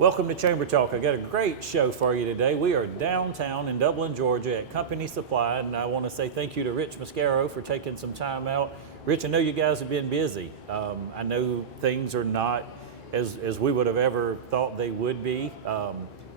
Welcome to Chamber Talk. I got a great show for you today. We are downtown in Dublin, Georgia at Company Supply, and I want to say thank you to Rich Mascaro for taking some time out. Rich, I know you guys have been busy. I know things are not as we would have ever thought they would be.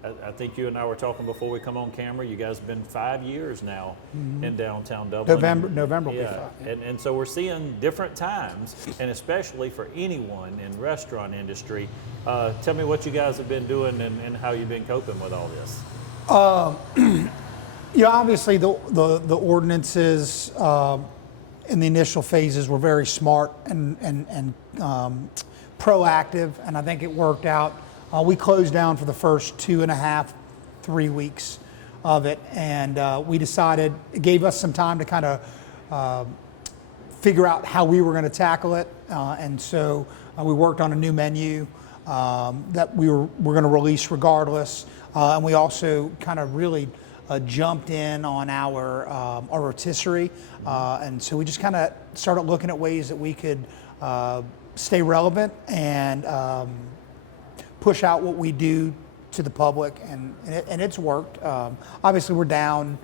I think you and I were talking before we come on camera. You guys have been 5 years now in downtown Dublin. November will be 5. Yeah. And so we're seeing different times, and especially for anyone in restaurant industry. Tell me what you guys have been doing and how you've been coping with all this. Yeah, obviously the ordinances in the initial phases were very smart and proactive, and I think it worked out. We closed down for the first 2.5, 3 weeks of it, and we decided, it gave us some time to kind of figure out how we were going to tackle it, and so we worked on a new menu that we're going to release regardless, and we also kind of really jumped in on our rotisserie, and so we just kind of started looking at ways that we could stay relevant and push out what we do to the public, and it's worked. Obviously, we're down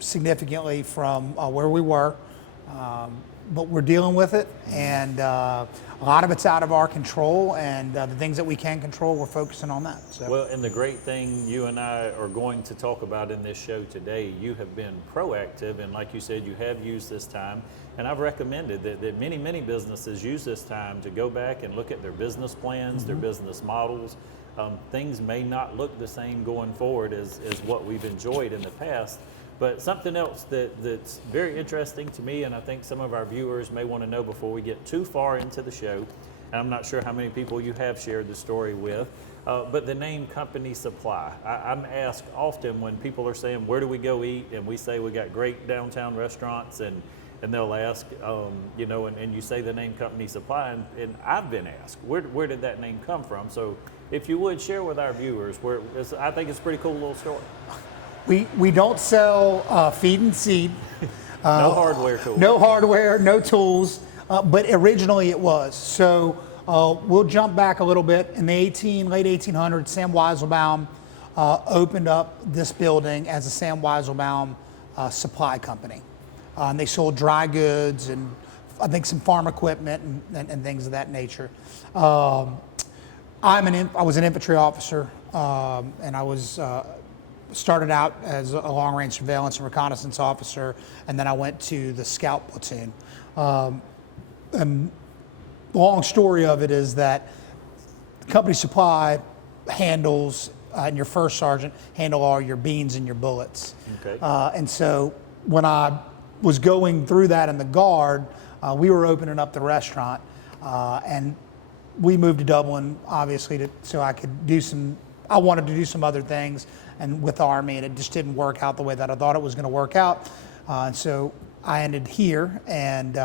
significantly from where we were, but we're dealing with it, and a lot of it's out of our control, and the things that we can control, we're focusing on that. So. Well, and the great thing you and I are going to talk about in this show today, you have been proactive, and like you said, you have used this time, and I've recommended that many businesses use this time to go back and look at their business plans, their business models. Things may not look the same going forward as what we've enjoyed in the past, but something else that's very interesting to me, and I think some of our viewers may want to know before we get too far into the show, and I'm not sure how many people you have shared the story with, but the name Company Supply. I'm asked often when people are saying, where do we go eat? And we say we got great downtown restaurants, and they'll ask, and you say the name Company Supply, and I've been asked, where did that name come from? So if you would share with our viewers, I think it's a pretty cool little story. We don't sell feed and seed. No hardware tools. No hardware, no tools, but originally it was. So we'll jump back a little bit. In the late 1800s, Sam Weiselbaum opened up this building as a Sam Weiselbaum supply company. And they sold dry goods and I think some farm equipment and things of that nature. I was an infantry officer, and I was started out as a long-range surveillance and reconnaissance officer, and then I went to the scout platoon. And the long story of it is that Company Supply handles, and your first sergeant handle all your beans and your bullets. Okay. And so when I was going through that in the Guard, we were opening up the restaurant, and we moved to Dublin, obviously, so I could do I wanted to do some other things, and with the Army, and it just didn't work out the way that I thought it was going to work out. And so I ended here, and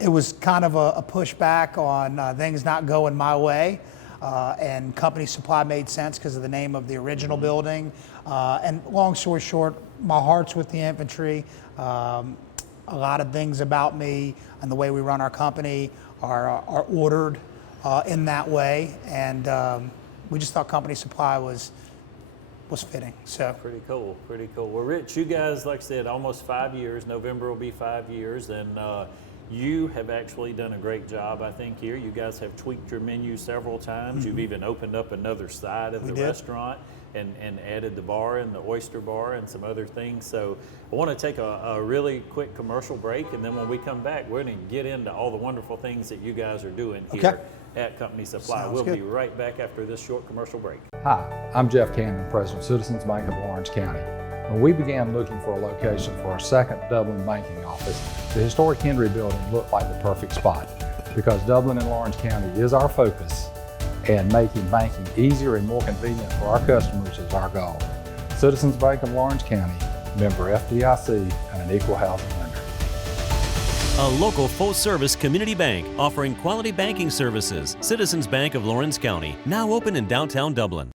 it was kind of a pushback on things not going my way. And Company Supply made sense because of the name of the original building. And long story short, my heart's with the infantry. A lot of things about me and the way we run our company are ordered in that way, and we just thought Company Supply was fitting. So pretty cool. Well, Rich, you guys, like I said, almost 5 years. November will be 5 years, and you have actually done a great job, I think, here. You guys have tweaked your menu several times. You've even opened up another side of the restaurant and added the bar and the oyster bar and some other things. So I want to take a really quick commercial break, and then when we come back, we're going to get into all the wonderful things that you guys are doing here at Company Supply. We'll be right back after this short commercial break. Hi, I'm Jeff Cannon, President of Citizens Bank of Lawrence County. When we began looking for a location for our second Dublin banking office, the historic Henry building looked like the perfect spot because Dublin and Lawrence County is our focus, and making banking easier and more convenient for our customers is our goal. Citizens Bank of Lawrence County, member FDIC, and an equal housing lender. A local full-service community bank offering quality banking services. Citizens Bank of Lawrence County, now open in downtown Dublin.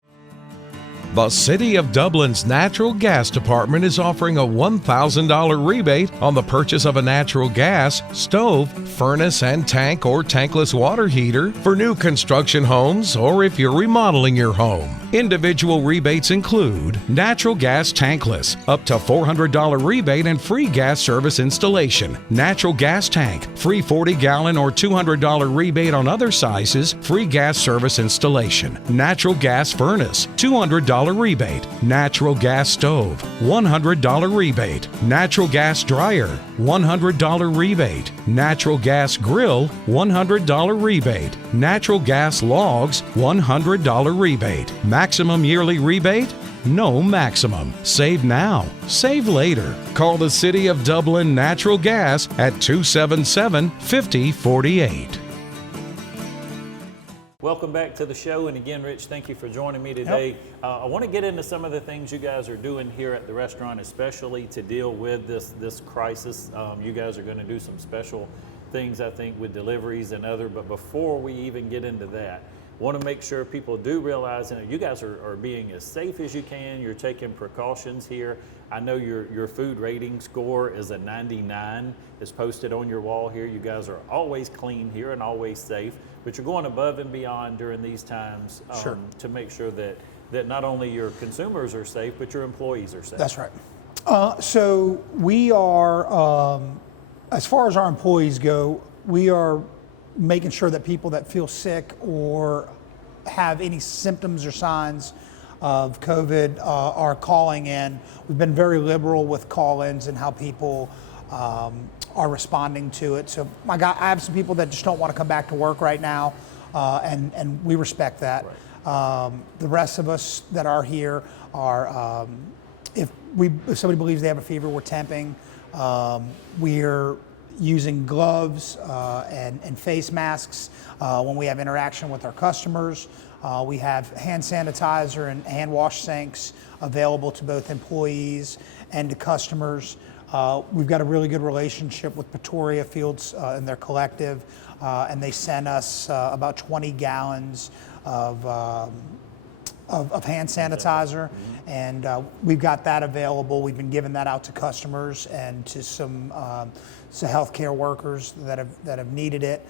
The City of Dublin's Natural Gas Department is offering a $1,000 rebate on the purchase of a natural gas, stove, furnace, and tank or tankless water heater for new construction homes or if you're remodeling your home. Individual rebates include natural gas tankless, up to $400 rebate and free gas service installation. Natural gas tank, free 40-gallon or $200 rebate on other sizes, free gas service installation. Natural gas furnace, $200 rebate. Natural gas stove, $100 rebate. Natural gas dryer, $100 rebate. Natural gas grill, $100 rebate. Natural gas logs, $100 rebate. Maximum yearly rebate? No maximum. Save now. Save later. Call the City of Dublin Natural Gas at 277-5048. Welcome back to the show, and again, Rich, thank you for joining me today. Yep. I want to get into some of the things you guys are doing here at the restaurant, especially to deal with this crisis. You guys are going to do some special things, I think, with deliveries and other, but before we even get into that, I want to make sure people do realize that you guys are being as safe as you can. You're taking precautions here. I know your food rating score is a 99. It's posted on your wall here. You guys are always clean here and always safe, but you're going above and beyond during these times Sure. to make sure that not only your consumers are safe, but your employees are safe. That's right. So we are, as far as our employees go, we are making sure that people that feel sick or have any symptoms or signs of COVID are calling in. We've been very liberal with call-ins and how people are responding to it. So I have some people that just don't want to come back to work right now, and we respect that. Right. The rest of us that are here are, if somebody believes they have a fever, we're temping. We're using gloves and face masks when we have interaction with our customers. We have hand sanitizer and hand wash sinks available to both employees and to customers. We've got a really good relationship with Pretoria Fields and their collective, and they sent us about 20 gallons of hand sanitizer, and we've got that available. We've been giving that out to customers and to some healthcare workers that have needed it.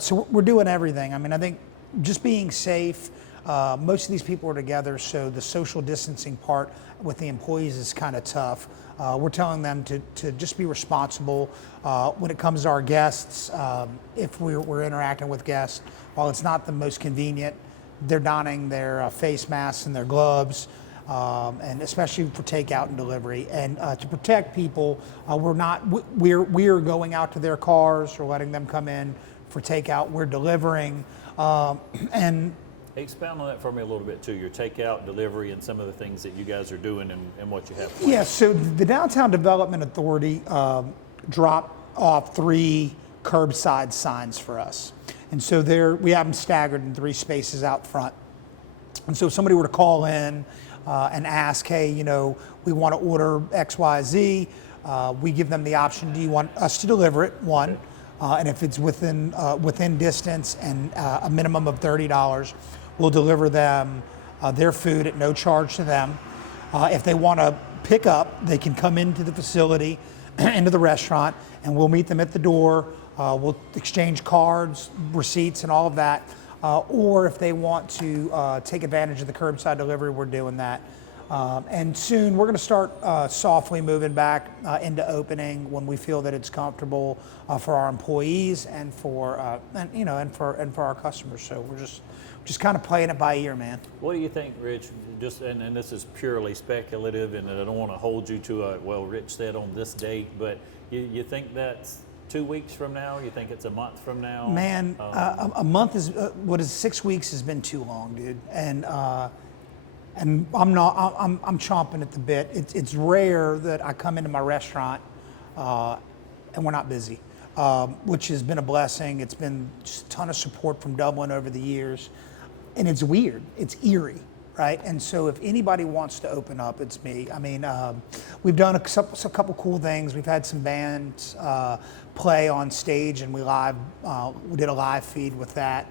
So we're doing everything. I mean, I think just being safe. Most of these people are together, so the social distancing part with the employees is kind of tough. We're telling them to just be responsible when it comes to our guests. If we're interacting with guests, while it's not the most convenient, they're donning their face masks and their gloves, and especially for takeout and delivery. And to protect people, we're going out to their cars or letting them come in for takeout. We're delivering, and Expound on that for me a little bit too, your takeout, delivery, and some of the things that you guys are doing and what you have planned. Yeah, so the Downtown Development Authority dropped off 3 curbside signs for us. And so we have them staggered in 3 spaces out front. And so if somebody were to call in and ask, hey, we want to order X, Y, Z, we give them the option, do you want us to deliver it, one, and if it's within distance and a minimum of $30, we'll deliver them their food at no charge to them. If they want to pick up, they can come into the facility, into the restaurant, and we'll meet them at the door. We'll exchange cards, receipts, and all of that. Or if they want to take advantage of the curbside delivery, we're doing that. And soon we're going to start softly moving back into opening when we feel that it's comfortable for our employees and for our customers. So we're just kind of playing it by ear, man. What do you think, Rich? And this is purely speculative, and I don't want to hold you to Rich said on this date, but you think that's 2 weeks from now? You think it's a month from now? Man, a month is 6 weeks has been too long, dude. And I'm chomping at the bit. It's rare that I come into my restaurant and we're not busy, which has been a blessing. It's been just a ton of support from Dublin over the years, and it's weird. It's eerie, right? And so if anybody wants to open up, it's me. I mean, we've done a couple cool things. We've had some bands play on stage, and we did a live feed with that.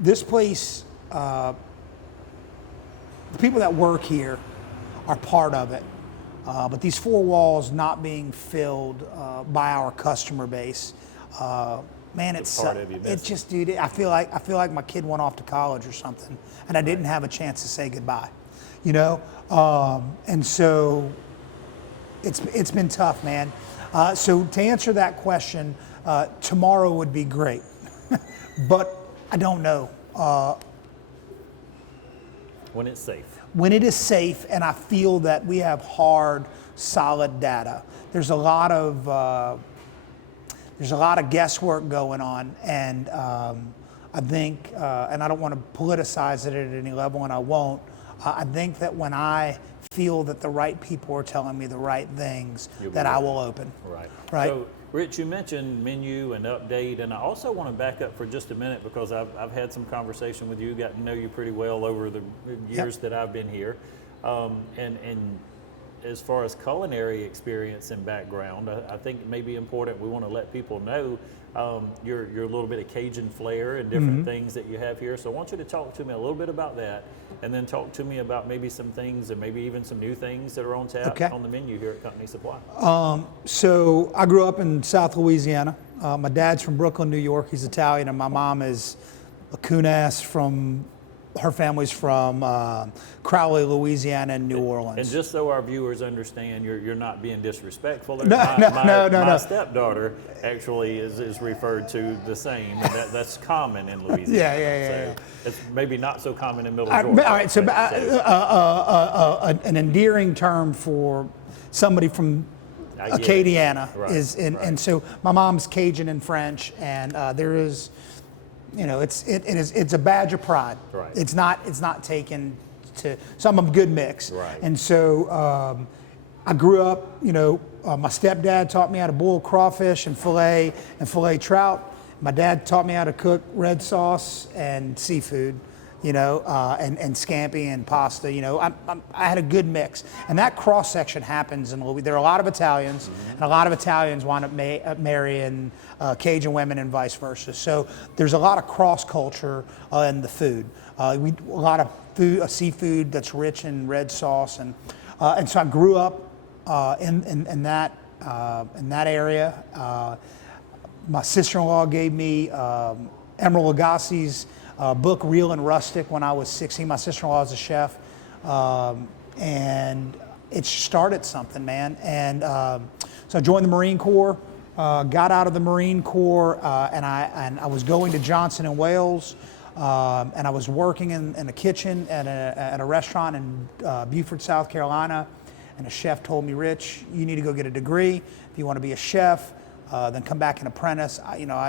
This place. the people that work here are part of it. But these four walls not being filled by our customer base, man, it's part of you it missing. just, dude. I feel like my kid went off to college or something, and I didn't have a chance to say goodbye, you know. And so it's been tough, man. So to answer that question, tomorrow would be great, but I don't know. When it's safe. When it is safe, and I feel that we have hard, solid data. There's a lot of guesswork going on, and I think, and I don't want to politicize it at any level, and I won't. I think that when I feel that the right people are telling me the right things, that I will open. Right. Right. So, Rich, you mentioned menu and update, and I also want to back up for just a minute because I've had some conversation with you, got to know you pretty well over the years that I've been here. And as far as culinary experience and background, I think it may be important. We want to let people know your little bit of Cajun flair and different things that you have here. So I want you to talk to me a little bit about that, and then talk to me about maybe some things and maybe even some new things that are on tap on the menu here at Company Supply. So I grew up in South Louisiana. My dad's from Brooklyn, New York. He's Italian, and my mom is a Kunas from. Her family's from Crowley, Louisiana, and New Orleans. And just so our viewers understand, you're not being disrespectful. No. My stepdaughter actually is referred to the same, and that's common in Louisiana. Yeah. It's maybe not so common in Middle All Georgia. right, so an endearing term for somebody from Acadiana is, and so my mom's Cajun and French, and there is. You know, it's a badge of pride. Right. It's not taken to. So I'm a good mix. Right. And so I grew up. You know, my stepdad taught me how to boil crawfish and fillet trout. My dad taught me how to cook red sauce and seafood. You know, and scampi and pasta. You know, I had a good mix, and that cross section happens in Louisiana. There are a lot of Italians, and a lot of Italians wind up marrying Cajun women and vice versa. So there's a lot of cross culture in the food. A lot of food, seafood that's rich in red sauce, and so I grew up in that area. My sister-in-law gave me Emeril Lagasse's book Real and Rustic when I was 16. My sister-in-law is a chef, and it started something, man. And so I joined the Marine Corps, got out of the Marine Corps, and I was going to Johnson and Wales, and I was working in a kitchen at a restaurant in Beaufort, South Carolina. And a chef told me, Rich, you need to go get a degree if you want to be a chef. Then come back and apprentice.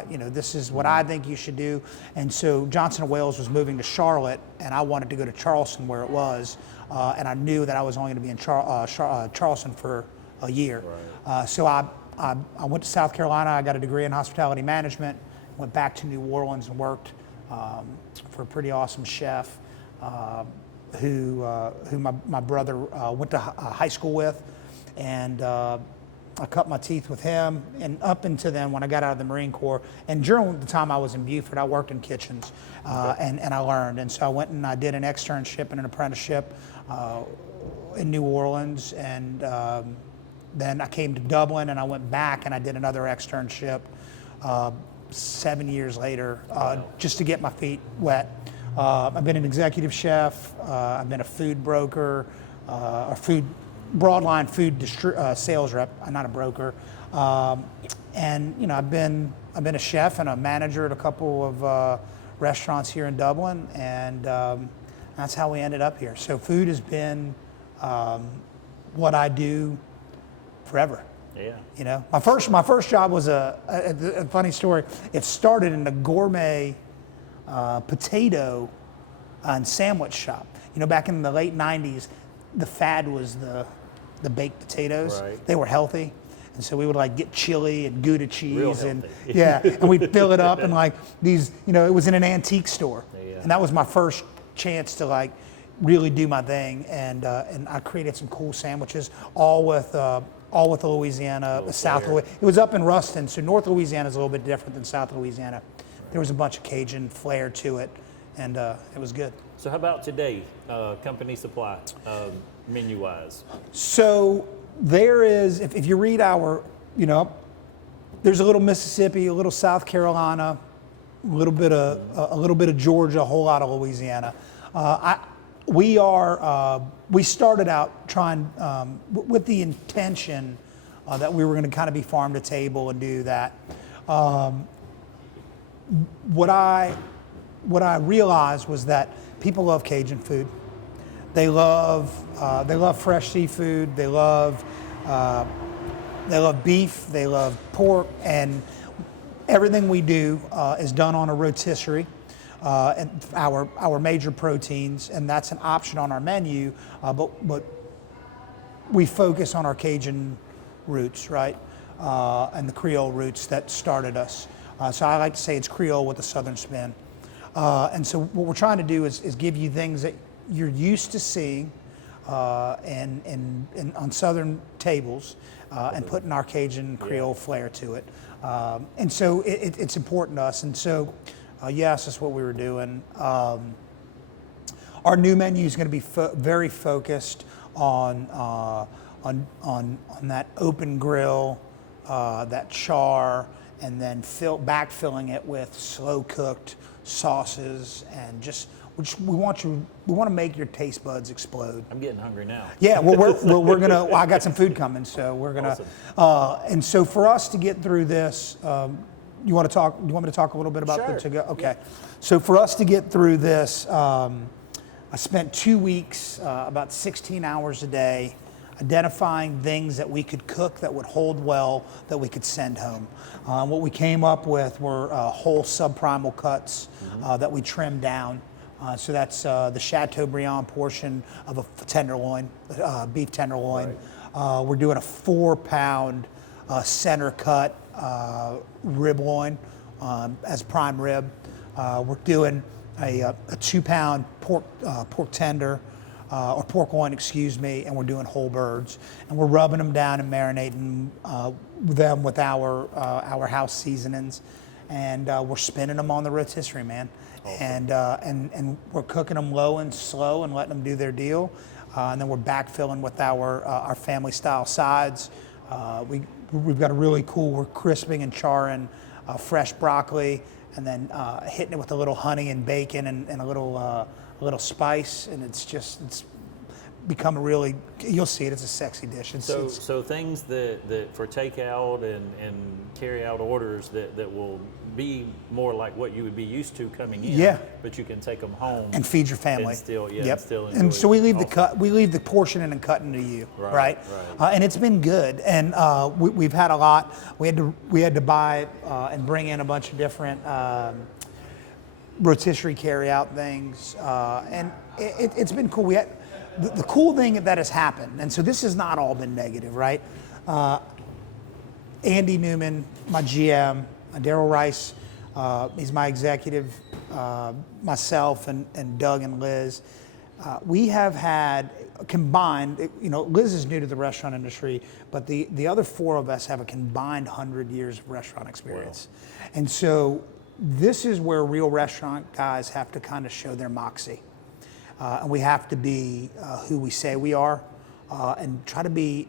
This is what I think you should do. And so Johnson & Wales was moving to Charlotte, and I wanted to go to Charleston where it was. And I knew that I was only going to be in Charleston for a year. Right. So I went to South Carolina. I got a degree in hospitality management. Went back to New Orleans and worked for a pretty awesome chef who my brother went to high school with, and I cut my teeth with him, and up until then, when I got out of the Marine Corps, and during the time I was in Beaufort, I worked in kitchens, and I learned. And so I went and I did an externship and an apprenticeship in New Orleans, and then I came to Dublin, and I went back and I did another externship 7 years later, just to get my feet wet. I've been an executive chef, I've been a food broker, broadline food sales rep. I'm not a broker, and you know I've been a chef and a manager at a couple of restaurants here in Dublin, and that's how we ended up here. So food has been what I do forever. Yeah. You know, my first job was a funny story. It started in a gourmet potato and sandwich shop. You know, back in the late '90s, the fad was the baked potatoes. Right. They were healthy, and so we would like get chili and Gouda cheese, Real and healthy. and we'd fill it up and like these. You know, it was in an antique store, and that was my first chance to like really do my thing, and I created some cool sandwiches, all with Louisiana, South Louisiana. It was up in Ruston, so North Louisiana is a little bit different than South Louisiana. There was a bunch of Cajun flair to it, and it was good. So how about today, company supply, menu-wise? So there is, if you read our, there's a little Mississippi, a little South Carolina, a little bit of Georgia, a whole lot of Louisiana. We started out trying with the intention that we were going to kind of be farm to table and do that. What I realized was that people love Cajun food. They love fresh seafood. They love beef. They love pork, and everything we do is done on a rotisserie. And our major proteins, and that's an option on our menu. But we focus on our Cajun roots, right, and the Creole roots that started us. So I like to say it's Creole with a Southern spin. And so what we're trying to do is give you things that you're used to seeing and on Southern tables, and putting our Cajun Creole flair to it. And so it's important to us. And so, yes, that's what we were doing. Our new menu is going to be very focused on that open grill, that char, and then backfilling it with slow cooked sauces, and just we want to make your taste buds explode. I'm getting hungry now. Yeah, well, we're gonna. Well, I got some food coming, so we're gonna. Awesome. And so for us to get through this, you want me to talk a little bit about the to-go? Okay. Yeah. So for us to get through this, I spent 2 weeks, about 16 hours a day, identifying things that we could cook that would hold well, that we could send home. What we came up with were whole subprimal cuts that we trimmed down. So that's the Chateaubriand portion of a tenderloin, beef tenderloin. Right. We're doing a 4-pound center cut rib loin as prime rib. We're doing a 2-pound pork tender, or pork loin, excuse me, and we're doing whole birds, and we're rubbing them down and marinating them with our house seasonings, and we're spinning them on the rotisserie, man. Awesome. And we're cooking them low and slow and letting them do their deal, and then we're backfilling with our family style sides. We've got a really cool. We're crisping and charring fresh broccoli, and then hitting it with a little honey and bacon and a little spice, and it's become a really, you'll see it, it's a sexy dish. So things that for takeout and carry out orders that will be more like what you would be used to coming in, yeah, but you can take them home and feed your family. And still, yeah, yep. Still enjoy and so we leave awesome. we leave the portioning and cutting to you, right? Right. And it's been good, and we've had a lot. We had to buy and bring in a bunch of different rotisserie carry out things, and it's been cool. We had the cool thing that has happened, and so this has not all been negative, right? Andy Newman, my GM, Daryl Rice, he's my executive, myself and Doug and Liz. We have had combined, Liz is new to the restaurant industry, but the other 4 of us have a combined 100 years of restaurant experience. Wow. And so this is where real restaurant guys have to kind of show their moxie. And we have to be who we say we are, and try to be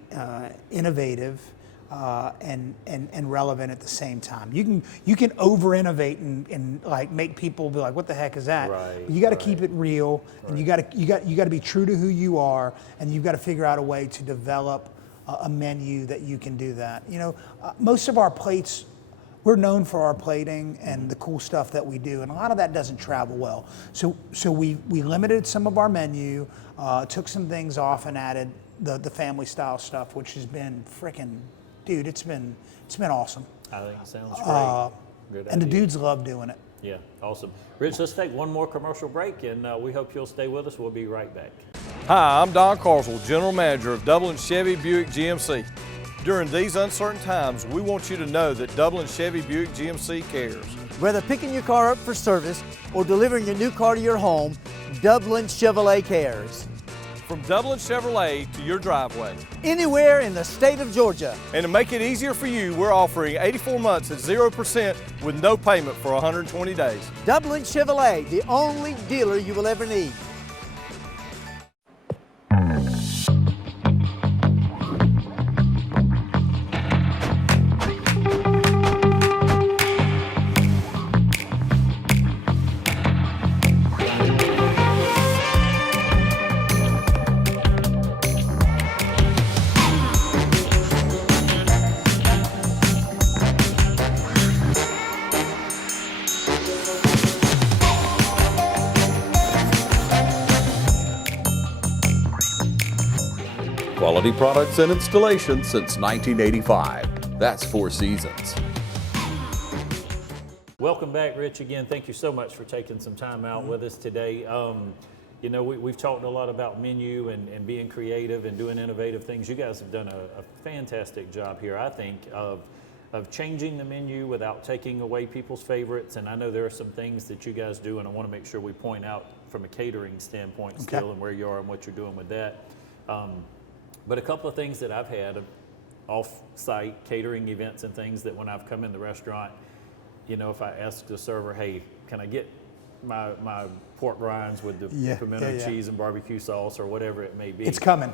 innovative and relevant at the same time. You can over innovate and like make people be like, what the heck is that? Right, but you got to keep it real, and you got to be true to who you are, and you've got to figure out a way to develop a menu that you can do that. Most of our plates, we're known for our plating and the cool stuff that we do, and a lot of that doesn't travel well. So we limited some of our menu, took some things off, and added the family style stuff, which has been freaking, dude, it's been awesome. I think it sounds great. Good and the idea. dudes love doing it. Yeah, awesome. Rich, let's take one more commercial break, and we hope you'll stay with us. We'll be right back. Hi, I'm Don Carswell, General Manager of Dublin Chevy Buick GMC. During these uncertain times, we want you to know that Dublin Chevy Buick GMC cares. Whether picking your car up for service or delivering your new car to your home, Dublin Chevrolet cares. from Dublin Chevrolet to your driveway. Anywhere in the state of Georgia. And to make it easier for you, we're offering 84 months at 0% with no payment for 120 days. Dublin Chevrolet, the only dealer you will ever need. Quality products and installation since 1985. That's 4 Seasons. Welcome back, Rich. Again, thank you so much for taking some time out with us today. You know, we've talked a lot about menu and being creative and doing innovative things. You guys have done a fantastic job here, I think, of changing the menu without taking away people's favorites. And I know there are some things that you guys do, and I want to make sure we point out from a catering standpoint still and where you are and what you're doing with that. But a couple of things that I've had off-site catering events and things that when I've come in the restaurant, you know, if I ask the server, hey, can I get my pork rinds with the pimento cheese and barbecue sauce or whatever it may be. It's coming.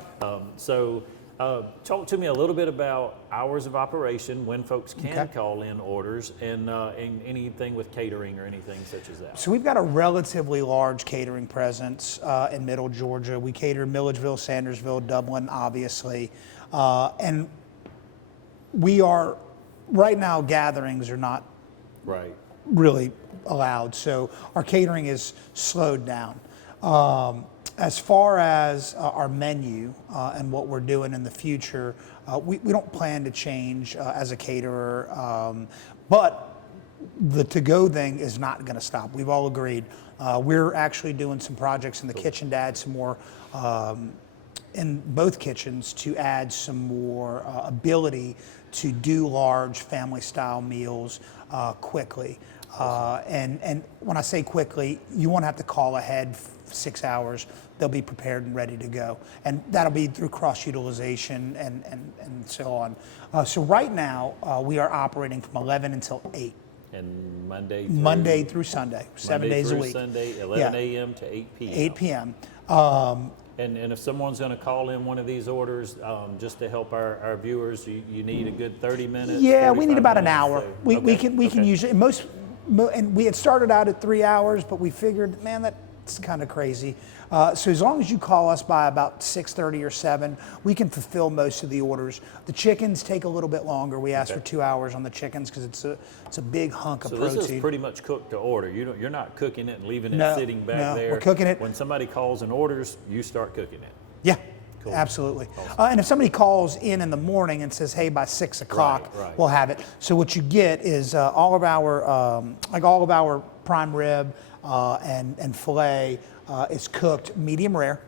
Talk to me a little bit about hours of operation, when folks can call in orders, and anything with catering or anything such as that. So we've got a relatively large catering presence in Middle Georgia. We cater Milledgeville, Sandersville, Dublin, obviously. And we are, right now, gatherings are not really allowed. So our catering is slowed down. As far as our menu and what we're doing in the future, we don't plan to change as a caterer, but the to-go thing is not going to stop. We've all agreed. We're actually doing some projects in the kitchen to add some more, in both kitchens, to add some more ability to do large family-style meals quickly. And when I say quickly, you won't have to call ahead 6 hours. They'll be prepared and ready to go. And that'll be through cross-utilization and so on. So right now, we are operating from 11 until 8. And Monday through Sunday, 7 days a week. Sunday, 11 a.m. to 8 p.m. 8 p.m. And if someone's going to call in one of these orders, just to help our viewers, you need a good 30 minutes? Yeah, we need about an hour. So, we can usually, and we had started out at 3 hours, but we figured, man, that's kind of crazy. So as long as you call us by about 6:30 or 7, we can fulfill most of the orders. The chickens take a little bit longer. We ask for 2 hours on the chickens because it's a big hunk of protein. So this is pretty much cooked to order. You're not cooking it and leaving it sitting back there. We're cooking it. When somebody calls and orders, you start cooking it. Yeah. Cool. Absolutely. Awesome. And if somebody calls in the morning and says, hey, by 6 o'clock, we'll have it. So what you get is all of our prime rib and filet is cooked medium rare.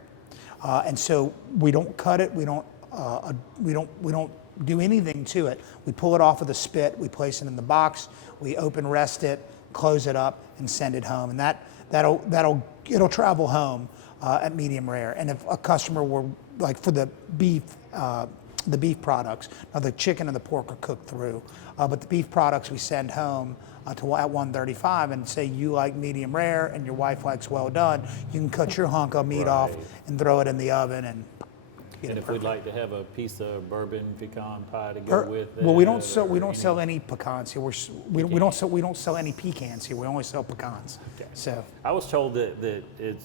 And so we don't cut it. We don't do anything to it. We pull it off of the spit. We place it in the box. We open rest it, close it up, and send it home. And it'll travel home at medium rare. And if a customer were, like for the beef products, now the chicken and the pork are cooked through, but the beef products we send home at 135, and say you like medium rare and your wife likes well done, you can cut your hunk of meat off and throw it in the oven and get it if perfect. we'd like to have a piece of bourbon pecan pie to go with it. Well, we don't sell any pecans here. We don't sell any pecans here. We only sell pecans. Okay. So I was told that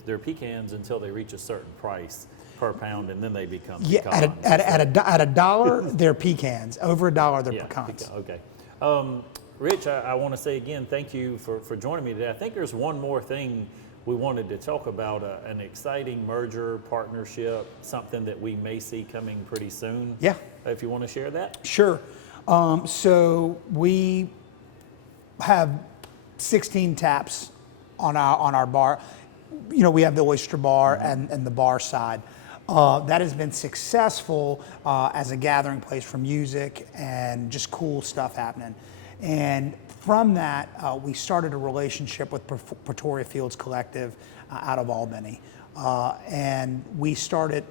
they're pecans until they reach a certain price per pound, and then they become pecans. At a dollar, they're pecans. Over a dollar, they're pecans. Okay. Rich, I want to say again, thank you for joining me today. I think there's one more thing we wanted to talk about, an exciting merger, partnership, something that we may see coming pretty soon. Yeah. If you want to share that. Sure. So we have 16 taps on our bar. You know, we have the oyster bar and the bar side. That has been successful as a gathering place for music and just cool stuff happening. And from that, we started a relationship with Pretoria Fields Collective out of Albany. And we started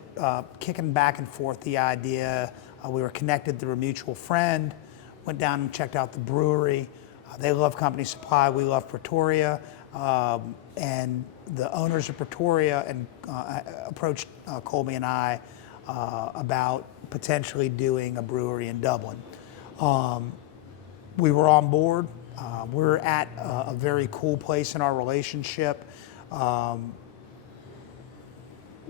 kicking back and forth the idea. We were connected through a mutual friend, went down and checked out the brewery. They love Company Supply, we love Pretoria. And the owners of Pretoria and approached Colby and I about potentially doing a brewery in Dublin. We were on board. We're at a very cool place in our relationship.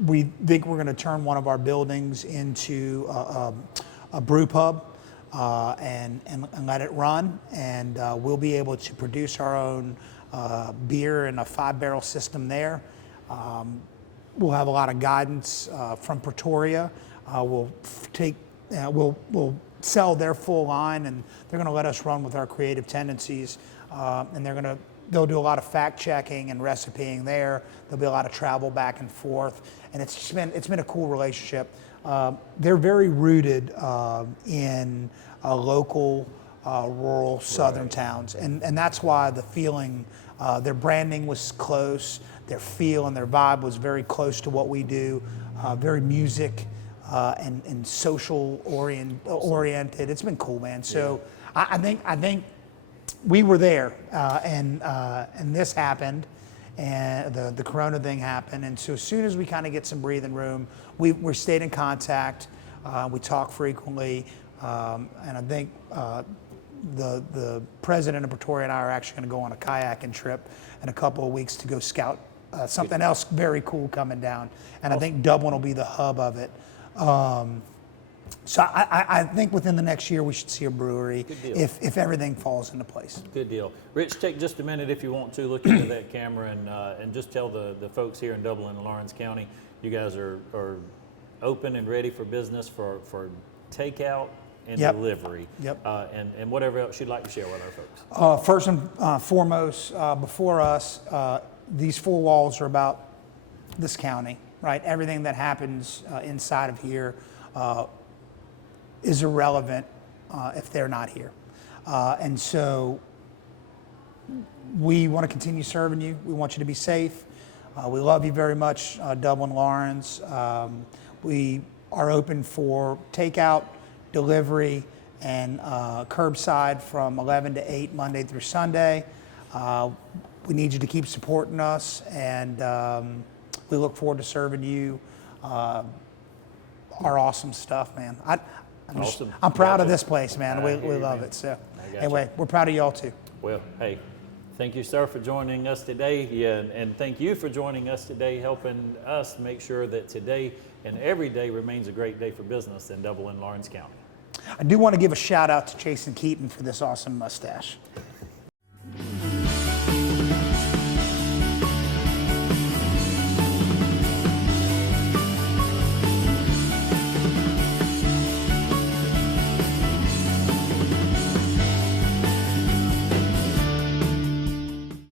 We think we're going to turn one of our buildings into a brew pub and let it run, and we'll be able to produce our own beer in a 5-barrel system there. We'll have a lot of guidance from Pretoria. We'll sell their full line, and they're going to let us run with our creative tendencies, and they'll do a lot of fact checking and recipeing there. There'll be a lot of travel back and forth, and it's been a cool relationship. They're very rooted in local, rural, southern towns, and that's why the feeling, their branding was close, their feel and their vibe was very close to what we do, very music and social oriented. It's been cool, man. So I think we were there, and this happened, and the Corona thing happened, and so as soon as we kind of get some breathing room, we stayed in contact. We talk frequently, and I think the president of Pretoria and I are actually going to go on a kayaking trip in a couple of weeks to go scout something else very cool coming down, and I think Dublin will be the hub of it. So I think within the next year we should see a brewery if everything falls into place. Good deal. Rich, take just a minute if you want to look into that camera and just tell the folks here in Dublin and Lawrence County, you guys are open and ready for business for takeout and delivery. Yep. And whatever else you'd like to share with our folks. First and foremost, before us, these 4 walls are about this county, right? Everything that happens inside of here is irrelevant if they're not here. And so we want to continue serving you. We want you to be safe. We love you very much, Dublin, Lawrence. We are open for takeout, delivery, and curbside from 11 to 8 Monday through Sunday. We need you to keep supporting us, and we look forward to serving you our awesome stuff, man. I'm proud of this place, man. We love it. So anyway, we're proud of y'all too. Well, hey, thank you, sir, for joining us today. Yeah, and thank you for joining us today, helping us make sure that today and every day remains a great day for business in Dublin, Lawrence County. I do want to give a shout out to Jason Keaton for this awesome mustache.